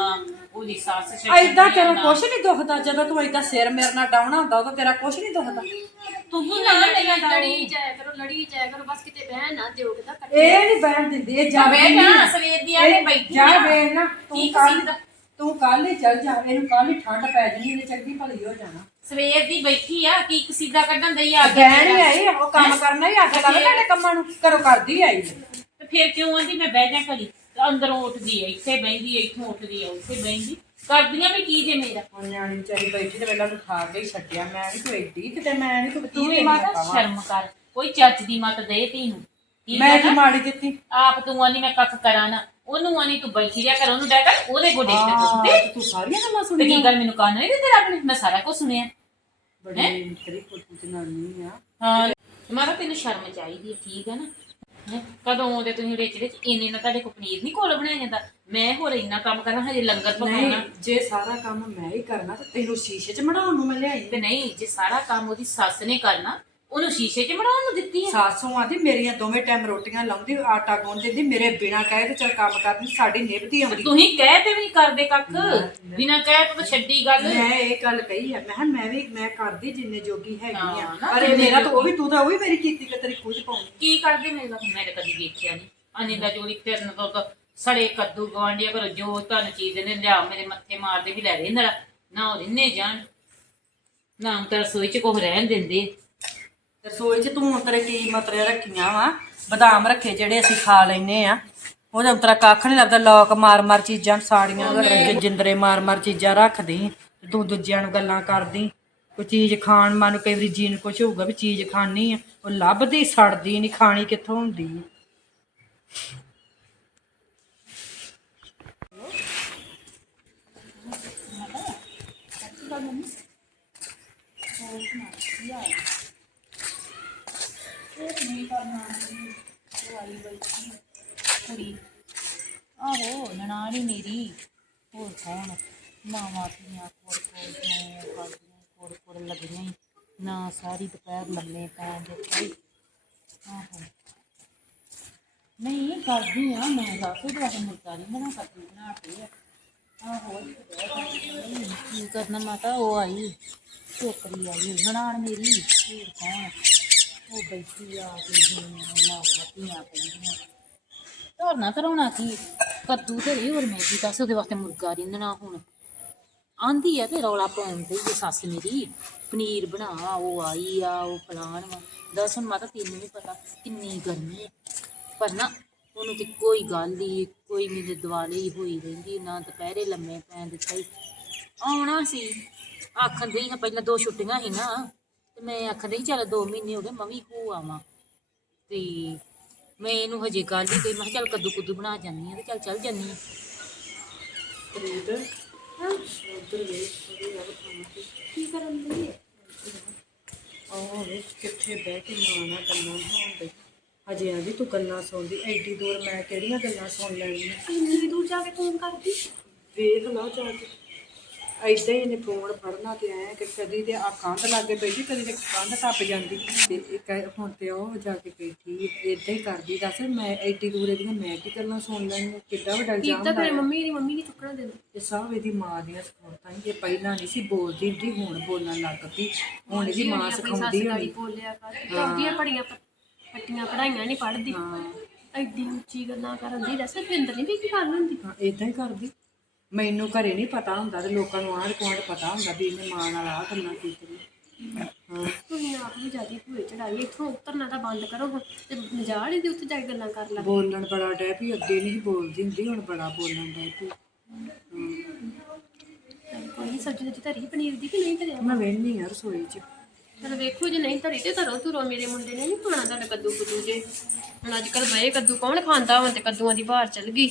ਉਹਦੀ ਸੱਸ ਛੱਡਦੀ ਐਦਾਂ ਤੇਰਾ ਨਾ- ਕੁਛ ਨਹੀਂ ਦੁਖਦਾ ਜਦੋਂ ਤੂੰ ਐਦਾਂ ਸਿਰ ਮੇਰੇ ਨਾਲ ਡਾਉਣਾ ਹੁੰਦਾ ਉਦੋਂ ਤੇਰਾ ਕੁਛ ਨਹੀਂ ਦੁਖਦਾ। ਤੁਸੀਂ ਨਾ ਲੜੀ ਜਾਇਆ ਕਰੋ ਲੜੀ ਜਾਇਆ ਕਰੋ ਬਸ ਕਿਤੇ ਬਹਿ ਨਾ ਦਿਓ ਕਿਤਾ ਕੱਟੇ ਇਹ ਨਹੀਂ ਬਹਿਣ ਦਿੰਦੀ ਇਹ ਜਾ ਬਹਿ ਜਾ, ਸਵੇਰ ਦੀ ਆ ਕੇ ਬੈਠੀ ਜਾ ਨਾ ਤੂੰ ਕੀ ਕੱਲ ਕਸੀਦਾ? ਤੂੰ ਕੱਲ ਹੀ ਚੱਲ ਜਾ ਇਹਨੂੰ ਕੱਲ ਹੀ ਠੰਡ ਪੈ ਜਣੀ ਇਹਨੇ ਚੰਗੀ ਭਲੀ ਹੋ ਜਾਣਾ। ਸਵੇਰ ਦੀ ਬੈਠੀ ਆ ਕੀ ਕਸੀਦਾ ਕੱਢਣ ਦਈ ਆ? ਕੇ ਬਹਿਣ ਹੀ ਆਈ ਉਹ ਕੰਮ ਕਰਨਾ ਹੀ ਅੱਗ ਲੱਗ ਤੁਹਾਡੇ ਕੰਮਾਂ ਨੂੰ ਕਰੋ ਕਰਦੀ ਆਈ ਤੇ ਫਿਰ ਕਿਉਂ ਆਂਦੀ ਮੈਂ ਬਹਿ ਜਾ ਘੜੀ ਤੇ ਅੰਦਰੋਂ ਉੱਠਦੀ ਐ ਇੱਥੇ ਬਹਿੰਦੀ ਐ ਇੱਥੋਂ ਉੱਠਦੀ ਐ ਉੱਥੇ ਬਹਿੰਦੀ। ਕਰਦੀਆਂ ਵੀ ਕੀ ਜੇ ਮੇਰਾ? ਹੁਣ ਨਿਆਣੀ ਵਿਚਾਰੀ ਬੈਠੀ ਤੇ ਵੇਲਾ ਨੂੰ ਖਾ ਕੇ ਹੀ ਛੱਡਿਆ ਮੈਂ ਨਹੀਂ ਤੂੰ ਐਡੀ ਕਿਤੇ ਮੈਂ ਨਹੀਂ ਤੂੰ ਤੂੰ ਵੀ ਮਾਤਾ। ਸ਼ਰਮ ਕਰ ਕੋਈ ਚੱਜ ਦੀ ਮਤ ਦੇ ਧੀ ਨੂੰ ਮੈਂ ਕੀ ਮਾੜੀ ਦਿੱਤੀ ਆਪ ਤੂੰ ਆਨੀ ਮੈਂ ਕੱਖ ਕਰਾਂ ਨਾ। ਉਹਨੂੰ ਆਨੀ ਤੂੰ ਬੈਠੀ ਰਿਆ ਕਰ ਉਹਨੂੰ ਡੈ ਕਰ ਉਹਦੇ ਗੋਡੇ ਤੇ ਤੇ ਤੂੰ ਸਾਰੀਆਂ ਗੱਲਾਂ ਤੇ ਸੁਣੀਆਂ ਗੱਲ ਮੈਨੂੰ ਕੰਨ ਨਹੀਂ ਦਿੱਤੇ ਰੱਬ ਨੇ ਮੈਂ ਸਾਰਾ ਕੁਝ ਸੁਣਿਆ। ਬੜੀ ਤੇਰੀ ਕੁੱਤੀ ਜਨਾਨੀ ਆ। ਹਾਂ ਮਾਤਾ ਤੈਨੂੰ ਸ਼ਰਮ ਚਾਹੀਦੀ ਹੈ ਠੀਕ ਹੈ ਨਾ? ਹੈਂ? ਕਦੋਂ ਦੇ ਤੁਸੀਂ ਵਿੱਚ ਵਿੱਚ ਇੰਨੇ ਨਾ ਤੁਹਾਡੇ ਕੋ ਪਨੀਰ ਨਹੀਂ ਕੋਲ ਬਣਾਇਆ ਜਾਂਦਾ? ਮੈਂ ਹੋਰ ਇੰਨਾ ਕੰਮ ਕਰਨਾ ਹਜੇ ਲੰਗਰ ਨਹੀਂ ਪਕਾਉਣਾ। ਜੇ ਸਾਰਾ ਕੰਮ ਮੈਂ ਹੀ ਕਰਨਾ ਤੇ ਤੈਨੂੰ ਸ਼ੀਸ਼ੇ 'ਚ ਬਣਾਉਣ ਨੂੰ ਮੈਂ ਲਿਆਈ। ਤੇ ਨਹੀਂ ਜੇ ਸਾਰਾ ਕੰਮ ਉਹਦੀ ਸੱਸ ਨੇ ਕਰਨਾ ਉਹਨੂੰ ਸ਼ੀਸ਼ੇ 'ਚ ਬਣਾਉਣ ਨੂੰ ਦਿੱਤੀ ਹੈ ਸਾਸੂ ਆਂਦੀ ਮੇਰੀਆਂ ਦੋਵੇਂ ਟਾਈਮ ਰੋਟੀਆਂ ਲਾਉਂਦੀ ਆਟਾ ਗੁੰਨ ਦਿੰਦੀ ਮੇਰੇ ਬਿਨਾ ਕਹੇ ਤੇ ਚਲ ਕੰਮ ਕਰਦੀ ਸਾਡੀ ਨਿਭਦੀ ਆਉਂਦੀ। ਤੁਸੀਂ ਕਹਿ ਤੇ ਵੀ ਕਰਦੇ ਕੱਖ? ਬਿਨਾਂ ਕਹਿ ਤੋਂ ਤਾਂ ਛੱਡੀ ਗੱਲ। ਮੈਂ ਇਹ ਗੱਲ ਕਹੀ ਆ ਮੈਂ ਕਿਹਾ ਮੈਂ ਵੀ ਮੈਂ ਕਰਦੀ ਜਿੰਨੇ ਜੋਗੀ ਹੈਗੀ ਆ। ਹਾਂ, ਨਾ, ਪਰ ਇਹ ਜਿੰਨੇ ਮੇਰਾ ਤਾਂ ਉਹ ਵੀ ਤੂੰ ਤਾਂ ਉਹ ਵੀ ਮੇਰੀ ਕੀਤੀ ਕਿ ਤੇਰੀ ਖੁਦ ਪਾਉਣੀ। ਕੀ ਕਰਦੇ ਮੇਰੇ ਨਾਲ ਮੈਂ ਤਾਂ ਕਦੀ ਵੇਖਿਆ ਨਹੀਂ ਅਨਿੰਦਾ ਜੋੜੀ ਫਿਰਨ ਤੋਂ ਤਾਂ ਸੜੇ ਕੱਦੂ ਗਵਾਂਡੀਆਂ ਕਰੋ ਜੋ ਤੁਹਾਨੂੰ ਚੀਜ਼ ਨੇ ਲਿਆ ਮੇਰੇ ਮੱਥੇ ਮਾਰਦੇ ਵੀ ਲੈ ਰਹੇ ਨਾ ਉਹ ਰਿੰਨੇ ਜਾਣ। ਨਾ ਤਾਂ ਰਸੋਈ 'ਚ ਕੁਝ ਰਹਿਣ ਦਿੰਦੇ। ਰਸੋਈ 'ਚ ਤੂੰ ਤੇਰੇ ਕੀ ਮਤਰੇ ਰੱਖੀਆਂ ਵਾ? ਬਦਾਮ ਰੱਖੇ ਜਿਹੜੇ ਅਸੀਂ ਖਾ ਲੈਨੇ ਆ। ਉਹਦੇ ਅੰਤਰਾ ਕੱਖ ਨਹੀਂ ਲੱਗਦਾ ਲੋਕ ਮਾਰ ਮਾਰ ਚੀਜ਼ਾਂ ਸਾੜੀਆਂ ਰੱਖ ਜਿੰਦਰੇ ਮਾਰ ਮਾਰ ਚੀਜ਼ਾਂ ਰੱਖਦੀ ਤੇ ਦੂਜਿਆਂ ਨੂੰ ਗੱਲਾਂ ਕਰਦੀ। ਕੋਈ ਚੀਜ਼ ਖਾਣ ਮਨ ਕਈ ਵਾਰੀ ਜੀਨ ਕੁਛ ਹੋਊਗਾ ਵੀ ਚੀਜ਼ ਖਾਣੀ ਆ। ਉਹ ਲੱਭਦੀ ਸੜਦੀ ਨਹੀਂ ਖਾਣੀ ਕਿੱਥੋਂ ਹੁੰਦੀ? ਆ। ਕੁੜੀ ਆਹੋ ਨਨਾਣੀ ਮੇਰੀ ਹੋਰ ਕੌਣ ਮਾਵਾਂ ਧੀਆਂ ਕੋਲ ਕੋਲ ਜਿਉਂ ਕਰਦੀਆਂ ਕੋਲ ਕੋਲ ਲੱਗੀਆਂ ਈ। ਨਾ ਸਾਰੀ ਦੁਪਹਿਰ ਲੰਮੇ ਪੈ ਦੇ ਕੋਈ ਆਹੋ। ਨਹੀਂ ਕਰਦੀ ਆ ਮੈਂ ਦੱਸ ਦੇ ਵਾਹ ਮੁਰਗਾ ਨਹੀਂ ਬਣਾ ਸਕਦੀ ਬਣਾ ਕੇ ਆਹੋ ਨਹੀਂ, ਕੀ ਕਰਨਾ ਮਾਤਾ ਉਹ ਆਈ ਛੋਕਰੀ ਆਈ ਬਣਾਉਣ ਮੇਰੀ ਹੋਰ ਕੌਣ? ਉਹ ਬੈਠੀ ਆ ਕੇ ਜਿਵੇਂ ਮਾਵਾਂ ਧੀਆਂ ਧਰਨਾ ਕਰਾਉਣਾ ਕੀ? ਕੱਦੂ ਤੇ ਹੋਰ ਮੈਂ ਕੀ ਦੱਸ ਉਹਦੇ ਵਾਸਤੇ ਮੁਰਗਾ ਰਿੰਨਣਾ ਹੁਣ। ਆਂਦੀ ਆ ਤੇ ਰੌਲਾ ਪਾਉਣ ਦੀ ਸੱਸ ਮੇਰੀ। ਪਨੀਰ ਬਣਾ, ਉਹ ਆਈ ਆ, ਉਹ ਫਲਾਣ ਵਾ। ਦੱਸ ਹੁਣ ਮਾਤਾ ਤੈਨੂੰ ਨਹੀਂ ਪਤਾ ਕਿੰਨੀ ਗਰਮੀ ਹੈ ਪਰ ਨਾ, ਉਹਨੂੰ ਤੇ ਕੋਈ ਗੱਲ ਹੀ ਕੋਈ ਮੇਰੇ ਦੁਆਲੇ ਹੀ ਹੋਈ ਰਹਿੰਦੀ, ਨਾ ਦੁਪਹਿਰੇ ਲੰਮੇ ਪੈਣ ਦਿੱਤਾ ਹੀ। ਆਉਣਾ ਸੀ। ਆਖਣ ਦੀ ਪਹਿਲਾਂ ਦੋ ਛੁੱਟੀਆਂ ਸੀ ਨਾ। ਤੇ ਮੈਂ ਆਖਣ ਦੀ ਚੱਲ ਦੋ ਮਹੀਨੇ ਹੋ ਗਏ, ਮੈਂ ਵੀ ਹੋ ਆਵਾਂ। ਤੇ ਮੈਂ ਇਹਨੂੰ ਹਜੇ ਗੱਲ ਹੀ ਕਹੀ, ਮੈਂ ਕਿਹਾ ਚੱਲ ਕੱਦੂ ਕੁੱਦੂ ਬਣਾ ਜਾਂਦੀ ਆ ਤੇ ਚੱਲ ਚੱਲ ਜਾਂਦੀ ਆ। ਪ੍ਰੀਤ ਕੀ ਕਰਨ ਦੀ? ਆਹ ਵੇਖ ਕਿੱਥੇ ਬਹਿ ਕੇ ਮਾਂ ਨਾਲ ਗੱਲਾਂ ਹੋਣਦੇ ਹਜੇ ਆਂਦੀ ਤੂੰ ਗੱਲਾਂ ਸੁਣਦੀ ਐਡੀ ਦੂਰ ਮੈਂ ਕਿਹੜੀਆਂ ਗੱਲਾਂ ਸੁਣ ਲੈਣੀਆਂ? ਇੰਨੀ ਦੂਰ ਜਾ ਕੇ ਫੋਨ ਕਰਦੀ? ਵੇਖ ਲਓ ਜਾ ਕੇ। ਐਦਾਂ ਹੀ ਇਹਨੇ ਫੋਨ ਫੜਨਾ ਤੇ ਐ ਕਿ ਕਦੀ ਤੇ ਆ ਕੰਧ ਲਾਗੇ ਬੈਠੀ ਕਦੀ ਤੇ ਕੰਧ ਟੱਪ ਜਾਂਦੀ। ਤੇ ਇੱਕ ਹੁਣ ਤੇ ਉਹ ਜਾ ਕੇ ਬੈਠੀ ਏਦਾਂ ਹੀ ਕਰਦੀ। ਦੱਸ ਮੈਂ ਐਡੀ ਦੂਰ ਇਹਦੀਆਂ ਮੈਂ ਕੀ ਗੱਲਾਂ ਸੁਣ ਲੈਣੀਆਂ ਕਿੱਡਾ ਵੱਡਾ ਇਲਜ਼ਾਮ ਤਾਂ ਲਾਇਆ। ਤੇਰੀ ਮੰਮੀ ਦੀ ਮੰਮੀ ਨਹੀਂ ਚੁੱਕਣਾ ਦਿੰਦੀ। ਇਹ ਸਭ ਇਹਦੀ ਮਾਂ ਦੀਆਂ ਸਿਖਾਉਣਾਂ ਹੀ। ਇਹ ਪਹਿਲਾਂ ਨਹੀਂ ਸੀ ਬੋਲਦੀ ਹੁੰਦੀ ਹੁਣ ਬੋਲਣ ਲੱਗ ਪਈ। ਹੁਣ ਇਹਦੀ ਮਾਂ ਸਿਖਾਉਂਦੀ ਹੋਣੀ ਬੋਲਿਆ ਕਰ। ਉਹਦੀਆਂ ਪੜੀਆਂ ਪੱਟੀਆਂ ਪੜਾਈਆਂ ਨਹੀਂ ਪੜਦੀ ਐਡੀ ਉੱਚੀ ਗੱਲਾਂ ਕਰਨ ਦੀ। ਦੱਸ ਪਿੰਦਰ ਨਹੀਂ ਵੀ ਕੀ ਕਰਨ ਹੁੰਦੀ? ਇਦਾਂ ਹੀ ਕਰਦੀ। ਮੈਨੂੰ ਘਰੇ ਨਹੀਂ ਪਤਾ ਹੁੰਦਾ ਤੇ ਲੋਕਾਂ ਨੂੰ ਆਂਢ ਗੁਆਂਢ ਪਤਾ ਹੁੰਦਾ ਵੀ ਇਹਨੇ ਮਾਂ ਨਾਲ ਆ ਗੱਲਾਂ ਕੀਤੀਆਂ। ਹਾਂ। ਤੁਸੀਂ ਆਪ ਵੀ ਜ਼ਿਆਦਾ ਭੂਏ ਚੜਾਈ ਇੱਥੋਂ ਉਤਰਨਾ ਤਾਂ ਬੰਦ ਕਰੋ ਹੁਣ ਤੇ ਨਜ਼ਾਰੇ ਦੇ ਉੱਤੇ ਜਾ ਕੇ ਗੱਲਾਂ ਕਰ ਲਾ। ਬੋਲਣ ਬੜਾ ਡੈ ਵੀ ਅੱਗੇ ਨਹੀਂ ਬੋਲਦੀ ਹੁੰਦੀ ਹੁਣ ਬੜਾ ਬੋਲਣ ਡੈ ਪਈ। ਕੋਈ ਸਬਜ਼ੀ ਸਬਜ਼ੀ ਧਰੀ ਪਨੀਰ ਦੀ ਕਿ ਨਹੀਂ ਧਰਿਆ? ਮੈਂ ਵੇਹਨੀ ਆ ਰਸੋਈ 'ਚ। ਚਲ ਵੇਖੋ ਜੇ ਨਹੀਂ ਧਰੀ ਤੇ ਧਰੋ ਧਰੋ ਮੇਰੇ ਮੁੰਡੇ ਨੇ ਨਹੀਂ ਖਾਣਾ ਤੁਹਾਡਾ ਕੱਦੂ ਕੁੱਦੂ ਜੇ। ਹੁਣ ਅੱਜ ਕੱਲ ਬਏ ਕੱਦੂ ਕੌਣ ਖਾਂਦਾ ਹੁਣ ਤੇ ਕੱਦੂਆਂ ਦੀ ਬਾਹਰ ਚਲ ਗਈ।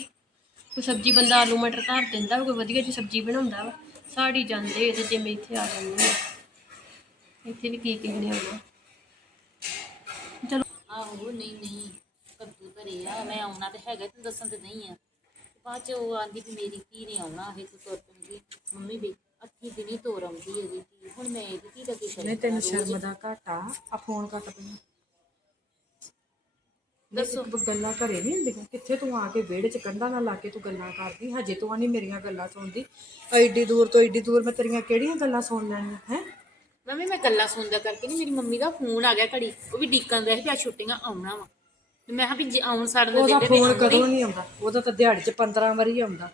ਕੋਈ ਸਬਜ਼ੀ ਬੰਦਾ ਆਲੂ ਮਟਰ ਧਰ ਦਿੰਦਾ ਕੋਈ ਵਧੀਆ ਜਿਹੀ ਸਬਜ਼ੀ ਬਣਾਉਂਦਾ ਵਾ ਸਾੜੀ ਜਾਂਦੇ ਤੇ ਜਿਵੇਂ ਇੱਥੇ ਆ ਜਾਂਦੇ ਆ। ਇੱਥੇ ਵੀ ਕੀ ਕੀ ਨਹੀਂ ਆਉਣਾ? ਚਲੋ। ਆਹੋ ਨਹੀਂ ਨਹੀਂ ਕੱਦੂ ਘਰੇ ਆ ਮੈਂ ਆਉਣਾ ਤੇ ਹੈਗਾ ਤੈਨੂੰ ਦੱਸਣ ਤੇ ਨਹੀਂ ਆ। ਬਾਅਦ ਚ ਉਹ ਆਂਦੀ ਵੀ ਮੇਰੀ ਧੀ ਨੇ ਆਉਣਾ ਹੈ ਤੂੰ ਤੁਰ ਪੈਂਦੀ। ਮੰਮੀ ਵੀ ਅੱਠੀ ਦਿਨੀ ਤੋਰ ਆਉਂਦੀ ਉਹਦੀ ਧੀ ਹੁਣ ਮੈਂ ਇਹਦੀ ਧੀ ਦਾ ਕੀ ਕਰਾਂ ਨਹੀਂ ਤੈਨੂੰ ਸ਼ਰਮ ਦਾ ਘਾਟਾ ਆ ਫੋਨ ਕੱਟ ਪਈ। ਦੱਸੋ। ਗੱਲਾਂ ਘਰੇ ਨਹੀਂ ਹੁੰਦੀਆਂ। ਕਿੱਥੇ ਤੂੰ ਆ ਕੇ ਵਿਹੜੇ 'ਚ ਕੰਧਾਂ ਨਾਲ ਲਾ ਕੇ ਤੂੰ ਗੱਲਾਂ ਕਰਦੀ? ਹਜੇ ਤੂੰ ਆਨੀ ਮੇਰੀਆਂ ਗੱਲਾਂ ਸੁਣਦੀ। ਐਡੀ ਦੂਰ ਤੋਂ ਐਡੀ ਦੂਰ ਮੈਂ ਤੇਰੀਆਂ ਕਿਹੜੀਆਂ ਗੱਲਾਂ ਸੁਣ ਲੈਣੀਆਂ ਹੈ? ਮੰਮੀ ਮੈਂ ਗੱਲਾਂ ਸੁਣਦਾ ਕਰਕੇ ਨਹੀਂ ਮੇਰੀ ਮੰਮੀ ਦਾ ਫੋਨ ਆ ਗਿਆ ਘੜੀ। ਉਹ ਵੀ ਡੀਕਨ ਰਿਹਾ ਸੀ ਵੀ ਆ ਛੁੱਟੀਆਂ ਆਉਣਾ ਵਾ। ਤੇ ਮੈਂ ਕਿਹਾ ਵੀ ਜੇ ਆਉਣ ਸਾਰ ਦੇ ਉਹਦਾ ਦੇ ਫੋਨ ਕਦੋਂ ਨਹੀਂ ਆਉਂਦਾ? ਉਹਦਾ ਤਾਂ ਦਿਹਾੜੀ 'ਚ 15 ਵਾਰੀ ਆਉਂਦਾ।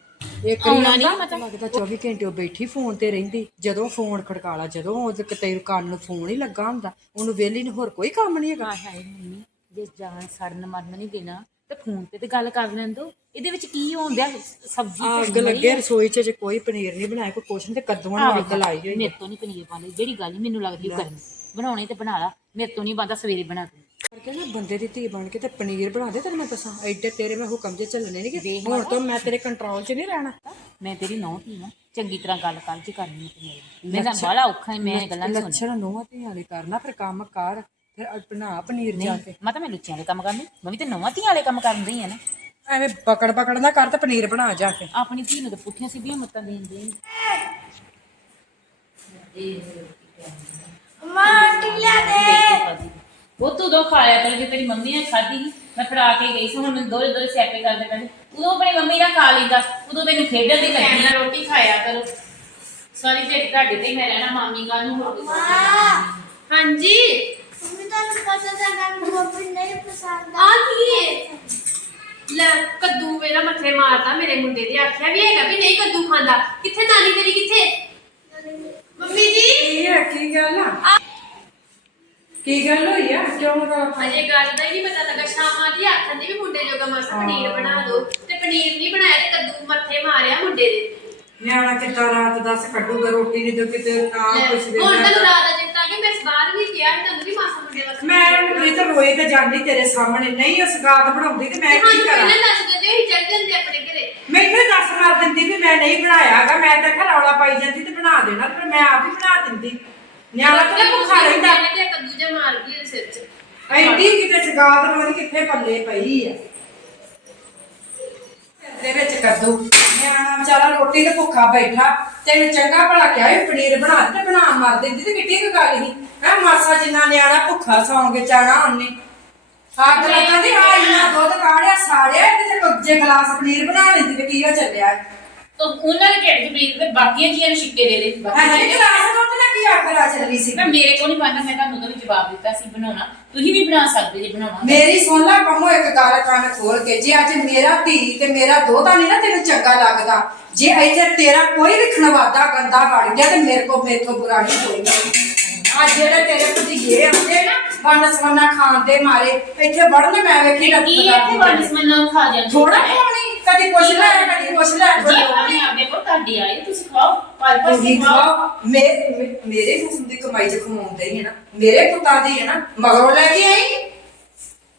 ਇੱਕ ਨੀ ਆਉਂਦਾ ਲੱਗਦਾ 24 ਘੰਟੇ ਉਹ ਬੈਠੀ ਫੋਨ ਤੇ ਰਹਿੰਦੀ। ਜਦੋਂ ਫੋਨ ਖੜਕਾਲਾ ਜਦੋਂ ਉਹਦੇ ਕਿਤੇ ਕੰਨ ਨੂੰ ਫੋਨ ਹੀ ਲੱਗਾ ਹੁੰਦਾ। ਉਹਨੂੰ ਵੇਲੀ ਨੂੰ ਹੋਰ ਕੋਈ ਕੰਮ ਨਹੀਂ ਹੈਗਾ। ਹਾਂ ਹੈ ਮੰਮੀ। ਜੇ ਜਾਨ ਸੜਨ ਮਰਨ ਨਹੀਂ ਦੇਣਾ। ਤੇ ਫੋਨ ਤੇ ਤੇ ਗੱਲ ਕਰ ਲੈਣ ਦੋ। ਇਹਦੇ ਵਿੱਚ ਕੀ ਹੋਣਦਿਆ ਸਬਜ਼ੀ ਅੱਗ ਲੱਗੇ ਰਸੋਈ 'ਚ ਜੇ ਕੋਈ ਪਨੀਰ ਨਹੀਂ ਬਣਾਇਆ ਕੋਈ ਕੁਛ ਨਹੀਂ ਤੇ ਕੱਦੂਆਂ ਨਾਲ ਅੱਗ ਲਾਈ ਹੋਈ। ਮੇਰੇ ਤੋਂ ਨਹੀਂ ਪਨੀਰ ਪਾਉਂਦੇ ਜਿਹੜੀ ਗੱਲ ਨੀ ਮੈਨੂੰ ਲੱਗਦੀ ਉਹ ਕਰਨੀ। ਬਣਾਉਣੇ ਤੇ ਬਣਾ ਲਾ। ਮੇਰੇ ਤੋਂ ਨਹੀਂ ਬੰਦਾ ਸਵੇਰੇ ਬਣਾ ਦੂੰ। ਕਰਕੇ ਨਾ ਬੰਦੇ ਦੀ ਧੀ ਬਣ ਕੇ ਤੇ ਪਨੀਰ ਬਣਾ ਦੇ ਤੈਨੂੰ ਮੈਂ ਦੱਸਾਂ। ਐਡੇ ਤੇਰੇ ਮੈਂ ਹੁਕਮ ਜੇ ਚੱਲਣੇ ਨਹੀਂ ਕਿ ਹੁਣ ਤੋਂ ਮੈਂ ਤੇਰੇ ਕੰਟਰੋਲ 'ਚ ਨਹੀਂ ਰਹਿਣਾ। ਮੈਂ ਤੇਰੀ ਨੌਂ ਧੀ ਨਾ ਚੰਗੀ ਤਰ੍ਹਾਂ ਗੱਲ ਕਰ ਜੀ ਕਰਨੀ ਤੇ ਮੇਰੀ ਮੈਂ ਤਾਂ ਬੜਾ ਔਖਾ ਹੀ ਮੈਂ ਗੱਲਾਂ ਨਹੀਂ ਸੁਣਦੀ। ਲੱਛਣ ਨੂੰਹਾਂ ਧੀਆਂ ਦੇ ਕਰਨਾ ਫਿਰ ਕੰਮ ਕਰ। ਫਿਰ ਬਣਾ ਪਨੀਰ ਜਾ ਕੇ। ਮੈਂ ਤਾਂ ਮੈਂ ਲੁੱਚਿਆਂ ਵਾਲੇ ਕੰਮ ਕਰਨੀ। ਮੈਂ ਵੀ ਤੇ ਨੌਵਾਂ ਧੀਆਂ ਵਾਲੇ ਕੰਮ ਕਰਨ ਰਹੀ ਆ ਨਾ। ਐਵੇਂ ਪਕੜ ਪਕੜ ਨਾ ਕਰ ਤੇ ਪਨੀਰ ਬਣਾ ਜਾ ਕੇ। ਆਪਣੀ ਧੀ ਨੂੰ ਤਾਂ ਪੁੱਠੀਆਂ ਸਿੱਧੀਆਂ ਮੱਤਾਂ ਦੇਣ ਦੇ ਉਹ ਤੂੰ ਦੋ ਖਾਇਆ ਕਰ ਜੇ ਤੇਰੀ ਮੰਮੀ ਨੇ ਖਾਧੀ ਸੀ, ਮੈਂ ਫੜਾ ਕੇ ਗਈ ਸੀ ਹੁਣ ਮੈਨੂੰ ਦੋਰੇ ਦੋਰੇ ਸਿਆਪੇ ਕਰਦੇ ਪੈਂਦੇ ਉਦੋਂ ਆਪਣੀ ਮੰਮੀ ਨਾਲ ਖਾ ਲੈਂਦਾ ਉਦੋਂ ਮੈਨੂੰ ਖੇਡਣ ਦੀ ਲੱਗੀ। ਨਾ ਰੋਟੀ ਖਾਇਆ ਕਰੋ। ਸਾਰੀ ਦਿਹਾੜੀ ਤੁਹਾਡੇ ਤੇ ਹੀ ਮੈਂ ਰਹਿਣਾ ਮਾਮੀ ਕਾ ਨੂੰ ਹੋਰ ਹਾਂਜੀ। ਮੰਮੀ ਤੁਹਾਨੂੰ ਪਤਾ ਤਾਂ ਮੈਨੂੰ ਗੋਭੀ ਨਹੀਂ ਪਸੰਦ ਆ। ਕੀ ਹੈ ਲੈ ਕੱਦੂ ਮੇਰਾ ਮੱਥੇ ਮਾਰਦਾ ਮੇਰੇ ਮੁੰਡੇ ਦੇ ਆਖਿਆ ਵੀ ਹੈਗਾ ਵੀ ਨਹੀਂ ਕੱਦੂ ਖਾਂਦਾ। ਕਿੱਥੇ ਨਾਨੀ ਤੇਰੀ ਕਿੱਥੇ? ਮੰਮੀ ਜੀ? ਕੀ ਹੈ ਕੀ ਗੱਲ ਆ? ਕੀ ਗੱਲ ਹੋਈ ਆ? ਕਿਉਂ ਰੌਲਾ? ਅਜੇ ਗੱਲ ਦਾ ਹੀ ਨਹੀਂ ਪਤਾ ਲੱਗਾ। ਸ਼ਾਮਾਂ ਦੀ ਆਖਣ ਦੀ ਵੀ ਮੁੰਡੇ ਜੋਗਾ ਮਾਸਾ ਪਨੀਰ ਬਣਾ ਦਿਓ ਤੇ ਪਨੀਰ ਨਹੀਂ ਬਣਾਇਆ ਤੇ ਕੱਦੂ ਮੱਥੇ ਮਾਰਿਆ ਮੁੰਡੇ ਦੇ। ਨਿਆਣਾ ਕਿੱਦਾਂ ਰਾਤ ਦੱਸ ਕੱਢੂਗਾ ਰੋਟੀ ਨਹੀਂ ਜੋ ਕਿਤੇ ਨਾ ਕੁਛ ਦੇ ਹੁਣ ਤੈਨੂੰ ਰਾਤ ਦਾ ਚਿੰਤਾ ਕਿ ਮੈਂ ਇਸ ਬਾਹਰ ਵੀ ਕਿਹਾ ਸੀ ਤੁਹਾਨੂੰ ਵੀ ਮਾਸਾ ਮੁੰਡੇ ਵਾਸਤੇ ਮੈਂ ਨੌਕਰੀ ਤਾਂ ਰੋਏ ਤੇ ਜਾਂਦੀ ਤੇਰੇ ਸਾਹਮਣੇ ਨਹੀਂ ਉਸ ਗਾਤ ਬਣਾਉਂਦੀ ਤੇ ਮੈਂ ਕੀ ਕਰਾਂ? ਪਹਿਲਾਂ ਦੱਸ ਦਿੰਦੇ ਅਸੀਂ ਚੱਲ ਜਾਂਦੇ ਆਪਣੇ ਘਰੇ। ਮੈਨੂੰ ਦੱਸ ਮਾਰ ਦਿੰਦੀ ਵੀ ਮੈਂ ਨਹੀਂ ਬਣਾਇਆਗਾ ਮੈਂ ਤਾਂ ਘਰ ਰੌਲਾ ਪਾਈ ਜਾਂਦੀ ਤੇ ਬਣਾ ਦੇਣਾ ਤੇ ਮੈਂ ਆਪ ਹੀ ਬਣਾ ਦਿੰਦੀ। ਨਿਆਣਾ ਤਾਂ ਭੁੱਖਾ ਰਹਿੰਦਾ। ਕਿ ਕੱਦੂ ਜਿਹਾ ਮਾਰ ਗਈ ਸਿਰ 'ਚ। ਐਡੀ ਕਿਤੇ ਸਗਾਤ ਰੋਣੀ ਕਿੱਥੇ ਪੱਲੇ ਪਈ ਆ। ਦੇ ਵਿੱਚ ਕੱਦੂ ਨਿਆਣਾ ਵਿਚਾਰਾ ਰੋਟੀ ਤੇ ਭੁੱਖਾ ਬੈਠਾ, ਤੈਨੂੰ ਚੰਗਾ ਭਲਾ ਕਿਹਾ ਵੀ ਪਨੀਰ ਬਣਾ ਤੇ ਬਣਾ, ਮਾਰ ਦਿੰਦੀ ਤੇ ਕਿੱਡੀ ਕੁ ਗੱਲ ਨਹੀਂ ਹੈ ਮਾਸਾ ਜਿੰਨਾ ਨਿਆਣਾ ਭੁੱਖਾ ਸੌਂਗੇ ਚਾਣਾ ਉਹਨੇ। ਅੱਗ ਲੱਗਾ ਦੀ ਆ ਇੰਨਾ ਦੁੱਧ ਕਾੜਿਆ, ਸਾੜਿਆ ਤੇ ਜੇ ਗਲਾਸ ਪਨੀਰ ਬਣਾ ਲੈਂਦੀ ਤੇ ਕੀ ਹੋ ਚੱਲਿਆ? ਤਾਂ ਉਹਨਾਂ ਦੇ ਢਿੱਡ 'ਚ ਪਲੀਜ਼ ਤੇ ਬਾਕੀਆਂ ਜੀਆਂ ਨੂੰ ਛਿੱਕੇ ਦੇ ਦੇ ਬਾਕੀ ਜੀ ਗਲਾਸ ਦੁੱਧ ਨਾਲ ਕੀ ਆਖਰ ਆ ਚੱਲੀ ਸੀ? ਨਾ ਮੇਰੇ ਕੋਲ ਨਹੀਂ ਬਣਨਾ ਮੈਂ ਤੁਹਾਨੂੰ ਉਹਦਾ ਵੀ ਜਵਾਬ ਦਿੱਤਾ ਸੀ ਬਣਾਉਣਾ। ਤੁਸੀਂ ਵੀ ਬਣਾ ਸਕਦੇ ਜੇ ਬਣਾਉਣਾ ਮੇਰੀ ਸੁਣ ਲੈ ਪੰਮੋ ਇੱਕ ਗੱਲ ਕੰਨ ਖੋਲ ਕੇ ਜੇ ਅੱਜ ਮੇਰਾ ਧੀ ਤੇ ਮੇਰਾ ਦੋਤਾ ਨਹੀਂ ਨਾ ਤੈਨੂੰ ਚੰਗਾ ਲੱਗਦਾ ਜੇ ਇੱਥੇ ਤੇਰਾ ਕੋਈ ਵੀ ਖਣਵਾਦਾ ਗੰਦਾ ਵੜ ਗਿਆ ਤੇ ਮੇਰੇ ਕੋ ਮੇਥੋਂ ਬੁਰਾ ਨਹੀਂ ਹੋਏਗਾ ਆ ਜਿਹੜੇ ਤੇਰੇ ਭਤੀਜੇ ਆਉਂਦੇ ਨਾ ਵੰਨ ਸਵੰਨਾ ਖਾਣ ਦੇ ਮਾਰੇ ਇੱਥੇ ਵੜਨ ਮੈਂ ਵੇਖੀ ਕੀ ਇੱਥੇ ਵੰਡਸ ਮੰਨਾ ਖਾ ਜਾਂਦੇ ਥੋੜਾ ਖਾਣੀ ਕਦੀ ਕੁਛ ਲੈ ਕਦੀ ਕੁਛ ਲੈ ਜੀ ਆਪਣੇ ਆਪਦੇ ਕੋਲ ਤੁਹਾਡੀ ਆਏ ਤੁਸੀਂ ਖਾਓ ਪਰ ਪਰ ਤੁਸੀਂ ਖਾਓ ਮੇ- ਮੇ- ਮੇਰੇ ਹੁਸਨ ਦੀ ਕਮਾਈ ਚ ਖਵਾਉਂਦੇ ਹੀ ਹੈ ਨਾ। ਮੇਰੇ ਪੁੱਤਾਂ ਦੀ ਹੈ ਨਾ। ਮਗਰੋਂ ਲੈ ਕੇ ਆਈ।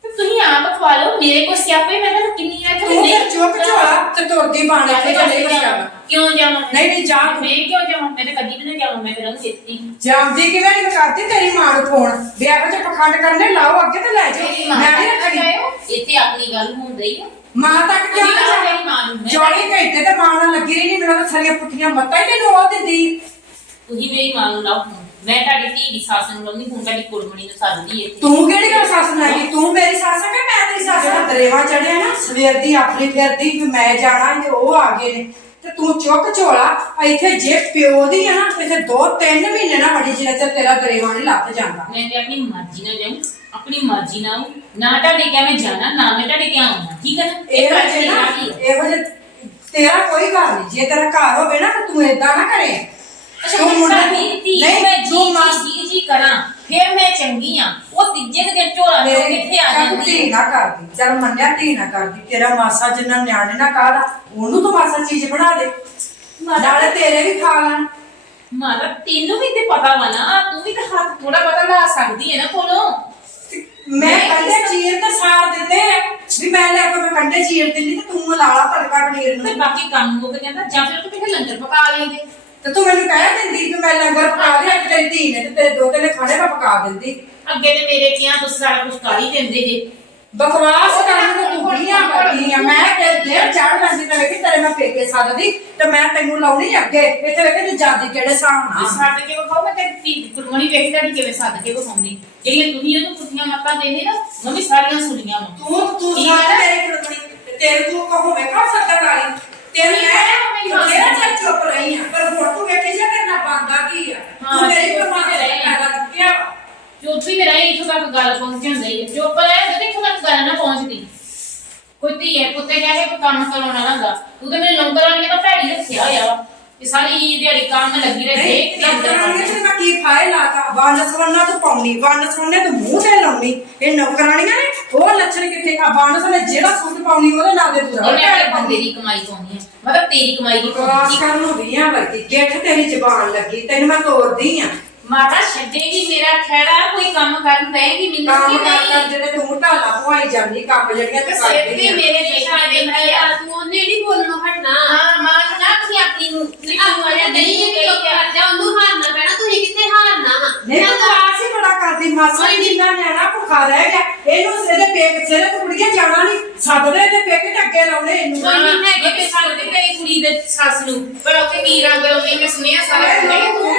ਤੁਸੀਂ ਆਪ ਖਵਾ ਲਓ। ਮੇਰੇ ਕੋਲ ਸਿਆਪੇ ਮੈਂ ਤਾਂ ਕਿੰਨੀ ਆ ਤੂੰ ਫਿਰ ਚੁੱਪ ਝੋਲਾ ਤੇ ਤੁਰਦੀ ਬਾਣੇ ਤੇ ਨਹੀਂ ਬਚਾਣਾ ਕਿਉਂ ਜਾਵਾਂ? ਨਹੀਂ ਨਹੀਂ ਜਾ ਤੂੰ। ਮੈਂ ਕਿਉਂ ਜਾਵਾਂ? ਮੈਂ ਤਾਂ ਕਦੀ ਵੀ ਨਹੀਂ ਜਾਵਾਂ ਮੈਂ ਫਿਰ ਉਹਨੂੰ ਦਿੱਤੀ। ਜਾਂਦੀ ਕਿਵੇਂ ਨਹੀਂ ਕਰਦੀ ਤੇਰੀ ਮਾਂ ਨੂੰ ਫੋਨ। ਵੀ ਇਹੋ ਜਿਹੇ ਪਖੰਡ ਕਰਨੇ ਲਾਓ ਅੱਗੇ ਤੇ ਲੈ ਜਾਓ। ਮੇਰੀ ਮਾਂ ਮੈਂ ਨਹੀਂ ਤੱਕ ਰੱਖਣੀ। ਜਾਇਓ ਇੱਥੇ ਆਪਣੀ ਗੱਲ ਹੋਣ ਰਹੀ ਆ। ਮਾਂ ਤੱਕ ਕਿਉਂ ਤੁਸੀਂ ਨਾ ਲਾਓ ਜਾਏ ਮੇਰੀ ਮਾਂ ਨੂੰ, ਮੈਂ 24 ਘੰਟੇ ਤੇ ਮਾਂ ਨਾਲ ਲੱਗੀ ਰਹੀ ਨਹੀਂ ਮੇਰਾ ਤਾਂ ਸਾਰੀਆਂ ਪੁੱਠੀਆਂ ਮੱਤਾਂ ਹੀ ਤੈਨੂੰ ਉਹ ਦਿੰਦੀ। ਤੁਸੀਂ ਮੇਰੀ ਮਾਂ ਨੂੰ ਲਾਓ। ਮੈਂ ਤੁਹਾਡੀ ਧੀ ਦੀ ਸੱਸ ਨੂੰ ਲਾਉਂਦੀ ਹੁਣ ਤੁਹਾਡੀ ਕੁੜਮਣੀ ਨੂੰ ਸੱਦਦੀ ਇੱਥੇ। ਤੂੰ ਕਿਹੜੀ ਗੱਲ ਸੱਸ ਨਾਲ ਗਈ ਤੂੰ ਮੇਰੀ ਸੱਸ ਹੈ ਕਿ ਮੈਂ ਤੇਰੀ ਸੱਸ ਦਾ ਦਰੇਵਾ ਚੜਿਆ ਨਾ? ਸਵੇਰ ਦੀ ਆਪਣੀ ਫਿਰਦੀ ਵੀ ਮੈਂ ਜਾਣਾ ਤੇ ਉਹ ਆ ਗਏ ਨੇ। ਤੇ ਤੂੰ ਚੁੱਕ ਝੋਲਾ ਇੱਥੇ ਜੇ ਪਿਓ ਦੀ ਆ ਨਾ ਇੱਥੇ 2-3 ਮਹੀਨੇ ਨਾ ਵੜੀ ਜਿੰਨੇ ਚਿਰ ਤੇਰਾ ਦਰੇਵਾ ਨਹੀਂ ਲੱਥ ਜਾਂਦਾ। ਮੈਂ ਤੇ ਆਪਣੀ ਮਰਜ਼ੀ ਨਾਲ ਜਾਊਂ ਆਪਣੀ ਮਰਜ਼ੀ ਨਾਲ ਆਊਂ। ਨਾ ਤੁਹਾਡੇ ਕਿਹਾ ਮੈਂ ਜਾਣਾ ਨਾ ਮੈਂ ਤੁਹਾਡੇ ਕਿਹਾ ਆਉਣਾ। ਠੀਕ ਹੈ? ਨਾ ਇਹੋ ਗੱਲ ਜਿਹੇ ਨਾ ਮੇਰੀ ਆ। ਇਹੋ ਜਿਹੇ ਤੇਰਾ ਕੋਈ ਘਰ ਨਹੀਂ। ਜੇ ਤੇਰਾ ਘਰ ਹੋਵੇ ਨਾ ਤਾਂ ਤੂੰ ਏਦਾਂ ਨਾ ਕਰੇ। ਅੱਛਾ ਤੂੰ ਮੈਂ ਮੁੰਡੇ ਸਾਡੀ ਨੂੰ- ਧੀ ਨਹੀਂ, ਮੈਂ ਤੂੰ ਜੀ ਮਾਸ- ਜੀ ਜੀ ਕਰਾਂ। ਫਿਰ ਮੈਂ ਚੰਗੀ ਆ। ਉਹ ਤੀਜੇ ਕੁ ਦਿਨ ਝੋਲਾ ਕੇ ਕਿੱਥੇ ਆ ਚੱਲ ਜਾਂਦੀ ਧੀ ਨਾ ਕਰਦੀ। ਚਲ ਮੰਨਿਆ ਧੀ ਨਾ ਕਰਦੀ। ਤੇਰਾ ਮਾਸਾ ਜਿੰਨਾ ਨਿਆਣੇ ਨਾ ਕਾਹਦਾ? ਉਹਨੂੰ ਤੂੰ ਮਾਸਾ ਚੀਜ਼ ਬਣਾ ਦੇ। ਨਾਲੇ ਤੇਰੇ ਵੀ ਖਾ ਲੈਣ। ਮਾਰਾ ਤੈਨੂੰ ਵੀ ਤੇ ਪਤਾ ਵਾ ਨਾ ਤੂੰ ਵੀ ਤਾਂ ਹੱਥ ਥੋੜਾ ਬਹੁਤਾ ਲਾ ਸਕਦੀ ਹੈ ਨਾ ਕੋਲੋਂ। ਮੈਂ ਕੰਡੇ ਚੀਰ ਤਾਂ ਸਾਰ ਦਿੱਤੇ ਆ। ਵੀ ਮੈਂ ਲੈ ਕੇ ਮੈਂ ਕੰਡੇ ਚੀਰ ਦਿੰਦੀ ਤੇ ਤੂੰ ਲਾ ਲਾ ਤੜਕਾ ਪਨੀਰ ਤੇ ਨੂੰ ਬਾਕੀ ਕੰਮ ਮੁੱਕ ਜਾਂਦਾ ਜਾਂ ਫਿਰ ਤੂੰ ਕਿਤੇ ਲੰਗਰ ਪਕਾ ਲੈਂਦੇ ਤੇ ਤੂੰ ਮੈਨੂੰ ਕਹਿ ਦਿੰਦੀ ਕਿ ਮੈਂ ਲੰਗਰ ਪਕਾ ਦੇ ਅੱਜ ਤੇਰੀ ਧੀ ਨੇ ਤੇ ਤੇਰੇ ਦੋਤੇ ਨੇ ਖਾਣੇ ਮੈਂ ਪਕਾ ਦਿੰਦੀ। ਅੱਗੇ ਤੇ ਮੇਰੇ ਕਿਹਾ ਤੁਸੀਂ ਸਾਰਾ ਕੁਝ ਕਰ ਹੀ ਦਿੰਦੇ ਜੇ। ਬਕਵਾਸ ਕਰਨ ਨੂੰ ਤੂੰ ਕੁੜੀਆਂ ਕਰਦੀ ਆ। ਮੈਂ ਤੇ ਦੇਰ ਚੜ ਜਾਂਦੀ ਤੇ ਵੇਖੀ ਤੇਰੇ ਮੈਂ ਪੇਕੇ ਸੱਦਦੀ ਤੇ ਮੈਂ ਤੈਨੂੰ ਲਾਉਣੀ ਅੱਗੇ। ਇੱਥੇ ਵੇਖੀ ਤੂੰ ਜਾਂਦੀ ਕਿਹੜੇ ਹਿਸਾਬ ਨਾਲ ਸੱਦ ਕੇ ਵਿਖਾਓ ਮੈਂ ਤੇ ਤੀ ਕੁੜਮਣੀ ਵੇਖੀ ਤੁਹਾਡੀ ਕਿਵੇਂ ਸੱਦ ਕੇ ਵਿਖਾਉਂਦੀ। ਜਿਹੜੀਆਂ ਤੁਸੀਂ ਉਹਨੂੰ ਪੁੱਠੀਆਂ ਮੱਤਾਂ ਦਿੰਦੇ ਨਾ ਮੈਂ ਵੀ ਸਾਰੀਆਂ ਸੁਣੀਆਂ ਵਾ। ਤੂੰ ਤੂੰ ਸਾਰੇ। ਤੇਰੀ ਕੁੜਮਣੀ ਤੇ ਤੇਰੇ ਤੂੰ ਕਹੋ ਮੈਂ ਕਾ ਸੱਦਾ ਵਾਲੀ ਤੇਰੀ ਮੈਂ ਤੇਰਾ ਚੱਲ ਚੁੱਪ ਰਹੀ ਆ। ਪਰ ਹੁਣ ਤੂੰ ਵੇਖੀ ਜਾ ਕਰਨਾ ਬੰਦਾ ਕੀ ਆ। ਤੂੰ ਮੇਰੀ ਚੁੱਪ ਪਰਵਾਹ ਹੀ ਨਹੀਂ ਰਹੀ। ਕਰਦਾ ਕਿਆ ਚੁੱਪ ਹੀ ਮੇਰਾ ਇੱਥੋਂ ਤੱਕ ਗੱਲ ਪਹੁੰਚਣ ਗਈ ਹੈ ਚੁੱਪ ਰਹਿ ਤੇ ਇੱਥੋਂ ਤੱਕ ਗੱਲ ਨਾ ਪਹੁੰਚਦੀ ਕੋਈ ਪੁੱਤੇ ਕਹਿ ਕੇ ਕੋਈ ਕੰਮ ਕਰਾਉਣਾ ਨਾ ਹੁੰਦਾ ਤੂੰ ਤੇ ਮੇਰੇ ਨੰਬਰ ਵਾਲੀ ਦਾ ਭੈੜੀ ਰੱਖਿਆ ਹੋਇਆ ਵਾ। ਇਹ ਸਾਰੀ ਦਿਹਾੜੀ ਕੰਮ ਲੱਗੀ ਰਹੇ ਦੇਖ ਕੇ ਨੌਕਰਾਣੀ ਵੜ ਤੇ ਮੈਂ ਕੀ ਫਾਇਲ ਲਾਤਾ। ਵੰਨ ਸਵੰਨਾ ਤੂੰ ਪਾਉਣੀ ਵੰਨ ਸਵੰਨੇ ਤੂੰ ਮੂੰਹ ਤੇ ਲਾਉਣੀ। ਇਹ ਨੌਕਰਾਣੀਆਂ ਨੇ ਉਹ ਲੱਛਣ ਕਿੱਥੇ? ਆ ਵੰਨ ਸਵੰਨੇ ਜਿਹੜਾ ਸੂਟ ਪਾਉਣੀ ਉਹਦੇ ਨਾਲ ਦੇ ਪੂਰਾ ਉਹਨੇ ਆਪਣੇ ਬੰਦੇ ਦੀ ਕਮਾਈ ਪਾਉਣੀ ਹੈ ਮਤਲਬ ਤੇਰੀ ਕਮਾਈ ਦੀ ਪਾਉਣੀ ਕਰਨ ਨੂੰ ਵੀਆਂ ਵਰਗੀ। ਗਿੱਠ ਤੇਰੀ ਜ਼ਬਾਨ ਲੱਗੀ ਤੈਨੂੰ ਮੈਂ ਤੋੜਦੀ ਆ। ਮਾਤਾ ਛੱਡੇਗੀ ਮੇਰਾ ਖੈੜਾ ਕੋਈ ਕੰਮ ਕਰਨ ਪਏਗੀ ਮੈਨੂੰ ਕੰਮ ਕੀ ਕਰ ਕਰ ਨਹੀਂ ਜਿਹੜੇ ਤੂੰ ਢਾਲਾ ਪਵਾਈ ਜਾਂਦੀ ਕੰਮ ਜਿਹੜੀਆਂ ਤੂੰ ਸਿਰ ਕਰਦੀ ਤੇ ਆ। ਮੇਰੇ ਦੇਖਾ ਦੇ ਮੈਂ ਤੂੰ ਉਹਨੇ ਨਹੀਂ ਬੋਲਣੋਂ ਹਟਣਾ। ਹਾਂ ਮਾਂ ਨੂੰ ਨਾ ਕੀ ਆਪਣੀ ਨੂੰ ਨਹੀਂ ਆਪਾਂ ਜਾਂ ਨਹੀਂ ਇਹ ਚੁੱਪ ਕਰ ਜਾ ਉਹਨੂੰ ਹਾਰਨਾ ਪੈਣਾ ਤੁਸੀਂ ਕਿੱਥੇ ਹਾਰਨਾ ਵਾ? ਨਹੀਂ ਤੂੰ ਕਲਾਸ ਹੀ ਬੜਾ ਕਰਦੀ ਮਾਸਾ ਹੀ ਜਿੰਨਾ ਨਿਆਣਾ ਭੁੱਖਾ ਰਹਿ ਗਿਆ। ਇਹਨੂੰ ਇਹਦੇ ਪੇਕ ਸਿਰੇ ਤੇ ਕੁੜੀਆਂ ਜਾਣਾ ਨਹੀਂ ਸੱਦਦੇ ਇਹਦੇ ਪੇਕ ਤੇ ਅੱਗੇ ਲਾਉਣੇ ਇਹਨੂੰ। ਨਹੀਂ ਹੈਗੇ ਤੇ ਸਾਡੇ ਤੇਰੀ ਕੁੜੀ ਦੇ ਸੱਸ ਨੂੰ ਪਰ ਉੱਥੇ ਕੀ ਰੰਗ ਲਾਉਂਦੀ ਮੈਂ ਸੁਣਿਆ ਸਾਰਾ ਕੁਝ ਤੂੰ